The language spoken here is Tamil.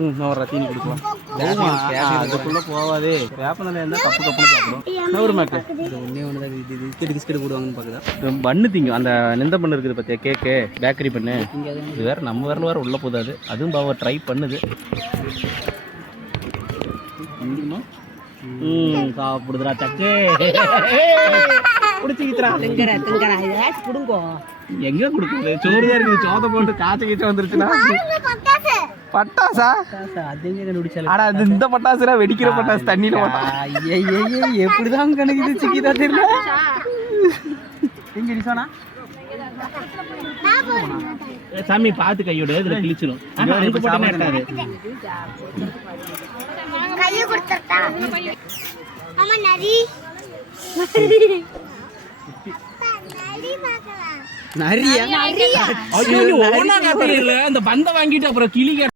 நான் ஒரு தீனி கொடுக்கலாம். அதுக்குள்ளே போவாதே. வேப்பந்தலை இருந்தால் கப்பு கப்புன்னு சாப்பிடும். நான் ஒரு மேக்கு ஒன்றே ஒன்று தான் பிஸ்கெட் பிஸ்கெட் போடுவாங்கன்னு பார்க்குதான். பண்ணு திங்கும். அந்த நெந்த பண்ணு இருக்குது பார்த்தியா, கேக்கு பேக்கரி பண்ணு. இது வேறு நம்ம விரல் வேறு உள்ளே போகுது. அது அதுவும் பாவ ட்ரை பண்ணுது. சாப்பிடுதுரா சக்கே பிடிச்சிக்கிட்டுறா. எங்க கொடுக்குது? சோறு தான் இருக்குது. சோத்தை போட்டு காய்ச்ச கீச்ச வந்துருச்சுன்னா பட்டாசா? ஆனா அது இந்த பட்டாசுனா வெடிக்கிற பட்டாசு, தண்ணியில போட்டா. எப்படிதான் கணக்கு சிக்கிதா தெரியல. எங்க சொன்னா சாமி பார்த்து கையோட இதுல கிழிச்சிடும். அந்த பந்தை வாங்கிட்டு அப்புறம் கிளி